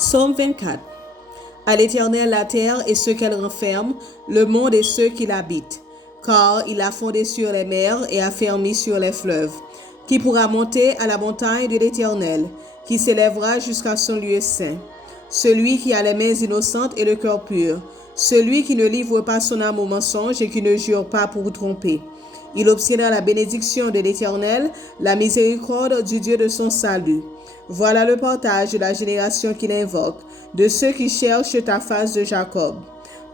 Psaume 24. À l'Éternel la terre et ceux qu'elle renferme, le monde et ceux qui l'habitent. Car il a fondé sur les mers et a fermé sur les fleuves. Qui pourra monter à la montagne de l'Éternel, qui s'élèvera jusqu'à son lieu saint? Celui qui a les mains innocentes et le cœur pur, celui qui ne livre pas son âme au mensonge et qui ne jure pas pour tromper. Il obtiendra la bénédiction de l'Éternel, la miséricorde du Dieu de son salut. Voilà le partage de la génération qu'il invoque, de ceux qui cherchent ta face de Jacob.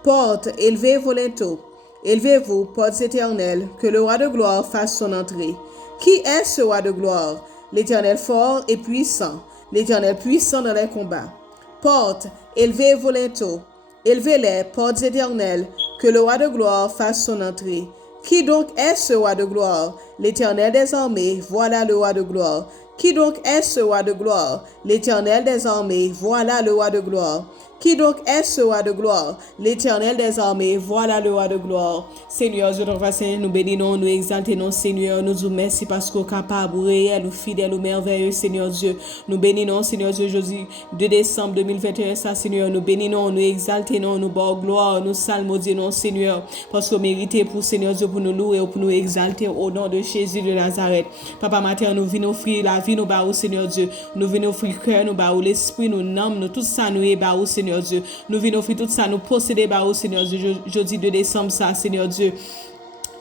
Portes, élevez vos linteaux. Élevez-vous, portes éternelles, que le roi de gloire fasse son entrée. Qui est ce roi de gloire? L'Éternel fort et puissant, l'Éternel puissant dans les combats. Portes, élevez vos linteaux. Élevez-les, portes éternelles, que le roi de gloire fasse son entrée. Qui donc est ce roi de gloire? L'Éternel des armées, voilà le roi de gloire. Qui donc est ce roi de gloire? L'Éternel des armées, voilà le roi de gloire. Qui donc est ce roi de gloire? L'Éternel des armées, voilà le roi de gloire. Seigneur, Dieu notre Seigneur, nous bénissons, nous exaltons, Seigneur, nous vous merci parce qu'on est capable, réel, ou fidèle, ou merveilleux, Seigneur Dieu. Nous bénissons, Seigneur Dieu, jeudi 2 décembre 2021, ça, Seigneur, nous bénissons, nous exaltons, nous bons gloire, nous salmodions, Seigneur, parce qu'on mérite pour Seigneur Dieu, pour nous louer, pour nous exalter au nom de Jésus de Nazareth. Papa matin, nous venons offrir la vie, nous baou, Seigneur Dieu. Nous venons offrir cœur, nous baou, l'esprit, nous nomme, nous tout ça, nous est baou, Seigneur Dieu. Nous venons offrir tout ça, nous posséder, baou, Seigneur Dieu. Jeudi 2 décembre, ça, Seigneur Dieu.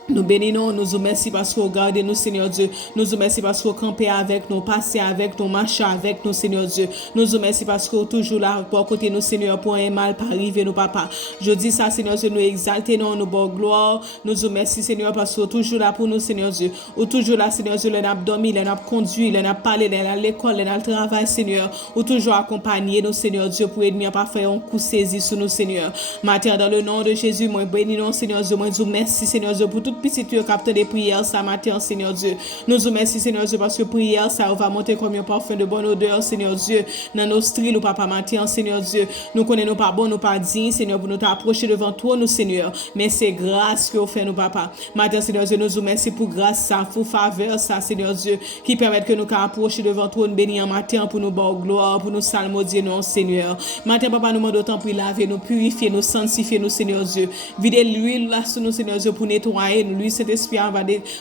Nous bénissons, nous vous remercions parce que vous gardez nous, Seigneur Dieu. Nous vous remercions parce que vous campez avec nous, passez avec nous, marchez avec nous, Seigneur Dieu. Nous vous remercions parce que vous toujours là pour côté nous, Seigneur, pour un mal pas arriver, nous, papa. Je dis ça, Seigneur Dieu, nous exaltons, nous bonne gloire. Nous vous remercions, Seigneur, parce que vous toujours là pour nous, Seigneur Dieu. Vous toujours là, Seigneur Dieu, nous avons dormi, nous avons conduit, nous avons parlé, nous avons l'école, nous avons le travail, Seigneur. Vous toujours accompagné nous, Seigneur Dieu, pour aider à pas faire un coup saisi sur nous, Seigneur. Matin, dans le nom de Jésus, moi, bénissons, Seigneur Dieu, moi, je vous remercie, Seigneur Dieu, pour toute petite capteur des prières ça matin, Seigneur Dieu. Nous vous remercions, Seigneur Dieu, parce que prière ça va monter comme un parfum de bonne odeur, Seigneur Dieu, dans nos stries, papa matin, Seigneur Dieu. Nous connaissons pas bon, nous pas dignes, Seigneur, pour nous t'approcher devant toi, nous, Seigneur. Mais c'est grâce que vous faites, nous, papa. Matin, Seigneur Dieu, nous vous remercions pour grâce ça, pour faveur ça, Seigneur Dieu, qui permet que nous approcher devant toi, nous bénir en matin pour nous bonne gloire, pour nous salmodier, nous, Seigneur. Matin, papa, nous demandons autant pour laver, nous purifier, nous sanctifier, nous, Seigneur Dieu. Vider l'huile là sur nous, Seigneur Dieu, pour nettoyer nous, lui, Saint-Esprit,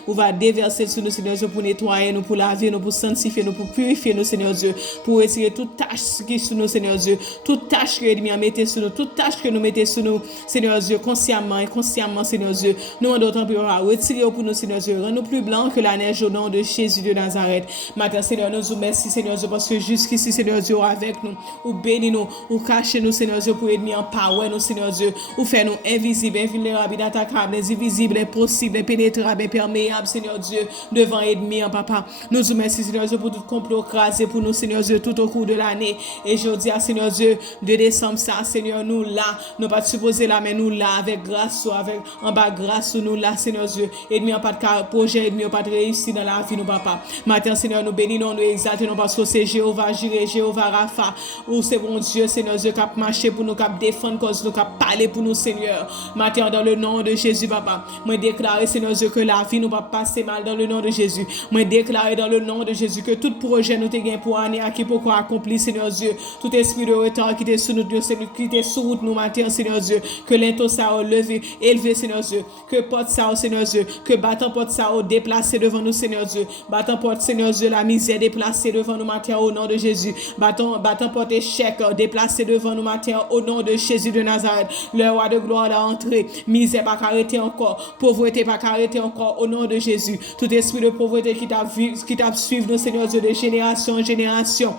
on va déverser sur nous, Seigneur Dieu, pour nettoyer nous, pour laver nous, pour sanctifier nous, pour purifier nous, Seigneur Dieu, pour retirer toute tâche qui est sur nous, Seigneur Dieu, toute tâche que l'ennemi a mis sur nous, toute tâche que nous mettons sur nous, Seigneur Dieu, consciemment et consciemment, Seigneur Dieu. Nous demandons autant pour retirer pour nous, Seigneur Dieu, rends-nous plus blancs que la neige au nom de Jésus de Nazareth. Matin, Seigneur, nous vous remercions, Seigneur Dieu, parce que jusqu'ici, Seigneur Dieu, avec nous, ou bénis nous, ou cachez nous, Seigneur Dieu, pour l'ennemi en power, nous, Seigneur Dieu, ou faire nous invisibles, invulnérables, inattaquables, invisibles, impossibles, impénétrables, imperméables, Seigneur Dieu, devant ennemi, en papa. Nous vous remercions, Seigneur Dieu, pour tout complot crasé pour nous, Seigneur Dieu, tout au cours de l'année. Et je dis à Seigneur Dieu, de décembre, ça, Seigneur, nous là, nous pas supposer là, mais nous là, avec grâce, avec en bas grâce, nous là, Seigneur Dieu. Ennemi n'a pas de projet, ennemi n'a pas de réussite dans la vie, nous, papa. Matin, Seigneur, nous bénissons, nous exaltons, parce que c'est Jéhovah Jireh, Jéhovah Rapha, ou c'est bon Dieu, Seigneur Dieu, qui a marché pour nous, qui a défendu cause nous, qui a parlé pour nous, Seigneur. Matin, dans le nom de Jésus, papa, moi déclarer, Seigneur Dieu, que la vie nous va passer mal dans le nom de Jésus. Moi déclarer dans le nom de Jésus que tout projet nous te gagne pour année à qui pour accomplir, Seigneur Dieu. Tout esprit de retard qui était sous nous, qui était sous route nous matin, Seigneur Dieu. Que l'into ça a levé, élevé, Seigneur Dieu. Que porte ça, Seigneur Dieu. Que battant porte ça a déplacé devant nous, Seigneur Dieu. Battant porte, Seigneur Dieu, la misère déplacée devant nous matin au nom de Jésus. Battant porte échec déplacé devant nous matin au nom de Jésus de Nazareth. Le roi de gloire a entré. Misère pas arrêté encore. Pauvreté pas arrêté encore au nom de Jésus. Tout esprit de pauvreté qui t'a suivi, nous, Seigneur Dieu, de génération en génération.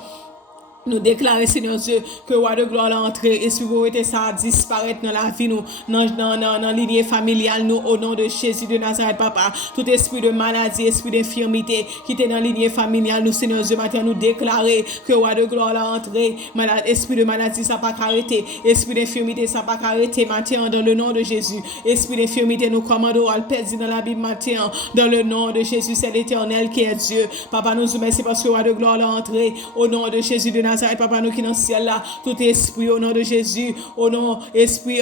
Nous déclarer, Seigneur Dieu, que roi de gloire l'a entré, esprit de pauvreté, ça a disparaître dans la vie, nous, dans la lignée familiale, nous, au nom de Jésus de Nazareth, papa. Tout esprit de maladie, esprit d'infirmité, qui était dans la lignée familiale, nous, Seigneur Dieu, maintenant, nous déclarer que roi de gloire l'a entré, esprit de maladie, ça n'a pas arrêté, esprit d'infirmité, ça n'a pas arrêté, maintenant, dans le nom de Jésus. Esprit d'infirmité, nous commandons à le perdre dans la Bible, maintenant, dans le nom de Jésus, c'est l'Éternel qui est Dieu. Papa, nous remercions parce que roi de gloire l'a entré, au nom de Jésus de Nazareth. Nazareth, papa, nous qui dans le ciel là, tout esprit au nom de Jésus, au nom, esprit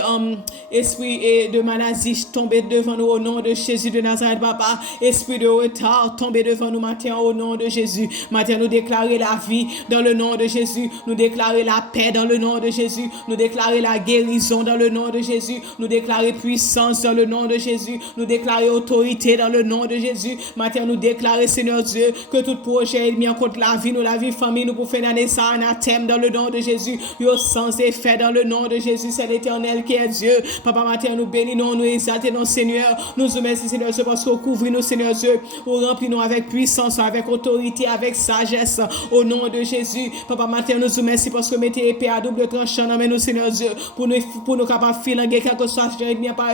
de maladie, tombez devant nous au nom de Jésus de Nazareth, papa, esprit de retard, tombez devant nous maintenant au nom de Jésus. Maintenant, nous déclarer la vie dans le nom de Jésus, nous déclarer la paix dans le nom de Jésus, nous déclarer la guérison dans le nom de Jésus, nous déclarer puissance dans le nom de Jésus, nous déclarer autorité dans le nom de Jésus. Maintenant, nous déclarer, Seigneur Dieu, que tout projet mis en contre la vie famille, nous pour faire un ça anathème dans le nom de Jésus, yo sans effet dans le nom de Jésus, c'est l'Éternel qui est Dieu. Papa, maintenant, nous bénissons, nous exaltons, Seigneur, nous remercions, Seigneur Dieu, parce qu'on couvre nous, Seigneur Dieu, nous remplissons avec puissance, avec autorité, avec sagesse, au nom de Jésus. Papa, maintenant, nous remercions parce que mettez épée à double tranchant dans nous, Seigneur Dieu, pour nous capables de filanguer quelque chose,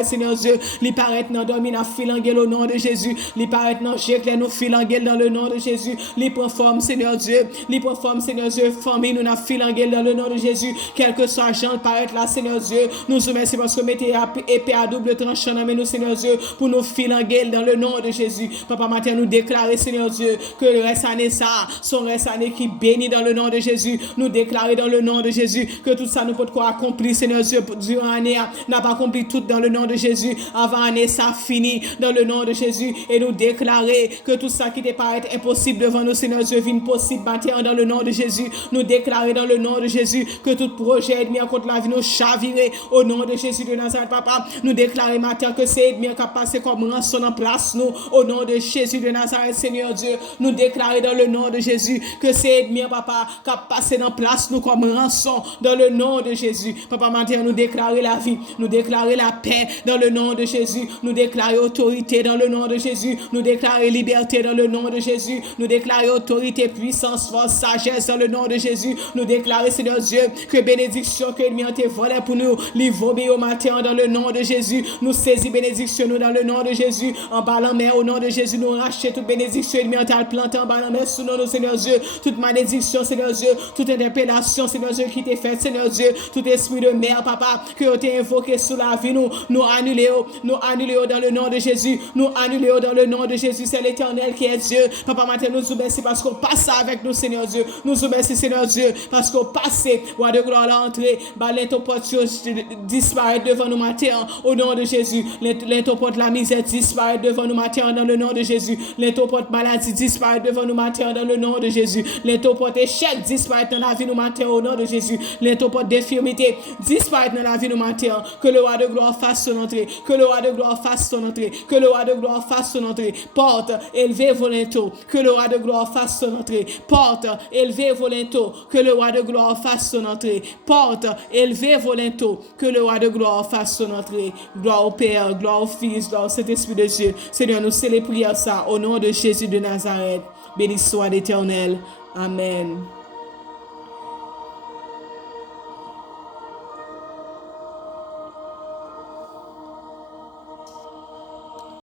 Seigneur Dieu, lui paraît dans dormir, dans filanguer au nom de Jésus, lui paraît dans jeter, nous filanguer dans le nom de Jésus, lui prend forme, Seigneur Dieu, lui prend forme, Seigneur Dieu, famille, nous n'a filanguer dans le nom de Jésus, quel que soit Jean paraître là, Seigneur Dieu, nous remercions parce que mettez épée à double tranchant dans nous, Seigneur Dieu, pour nous filanguer dans le nom de Jésus. Papa, maintenant, nous déclarer, Seigneur Dieu, que le reste année ça, son reste année qui bénit dans le nom de Jésus, nous déclarer dans le nom de Jésus, que tout ça nous peut quoi accomplir, Seigneur Dieu, durant l'année, n'a pas accompli tout dans le nom de Jésus, avant l'année, ça finit dans le nom de Jésus, et nous déclarer que tout ça qui te paraît impossible devant nous, Seigneur Dieu, vient possible maintenant dans le nom de Jésus, nous déclarer dans le nom de Jésus, que tout projet ennemi en contre la vie nous chavirer au nom de Jésus de Nazareth, papa, nous déclarer maintenant que c'est ennemi qui a passé comme rançon en place nous, au nom de Jésus de Nazareth, Seigneur Dieu, nous déclarer dans le nom de Jésus, que c'est ennemi, papa, qui a passé en place nous comme rançon, dans le nom de Jésus, papa, maintenant nous déclarer la vie, nous déclarer la paix dans le nom de Jésus, nous déclarer autorité dans le nom de Jésus, nous déclarer liberté dans le nom de Jésus, nous déclarer autorité, puissance, force, sagesse dans le nom de Jésus, nous déclarer, Seigneur Dieu, que bénédiction que l'ennemi a été volé pour nous, les vomir au matin dans le nom de Jésus, nous saisis bénédiction nous dans le nom de Jésus, en bas la mer au nom de Jésus, nous racheter toute bénédiction l'ennemi a planté en bas la mer sous nous, Seigneur Dieu, toute malédiction, Seigneur Dieu, toute interpellation, Seigneur Dieu, qui t'est faite, Seigneur Dieu, tout esprit de mer, papa, que tu as invoqué sous la vie, nous annulons dans le nom de Jésus, nous annulons dans le nom de Jésus, c'est l'Éternel qui est Dieu, papa, maintenant nous remercions parce qu'on passe avec nous, Seigneur Dieu, nous remercions, Seigneur Dieu, parce qu'on passe, roi de gloire, l'entrée, l'intoporte disparaît devant nous matin, au nom de Jésus, l'intoporte la misère disparaît devant nous matin, dans le nom de Jésus, l'intoporte maladie disparaît devant nous matin, dans le nom de Jésus, l'intoporte échec disparaît dans la vie nous matin, au nom de Jésus, l'intoporte d'infirmité disparaît dans la vie nous matin, que le roi de gloire fasse son entrée, que le roi de gloire fasse son entrée, que le roi de gloire fasse son entrée, porte élevée volontaire, que le roi de gloire fasse son entrée, porte élevée volontaire, que le roi de gloire fasse son entrée, porte élevée volontaire, que le roi de gloire fasse son entrée, gloire au Père, gloire au Fils, gloire au Saint-Esprit de Dieu. Seigneur, nous célébrons ça au nom de Jésus de Nazareth. Béni soit l'Éternel. Amen.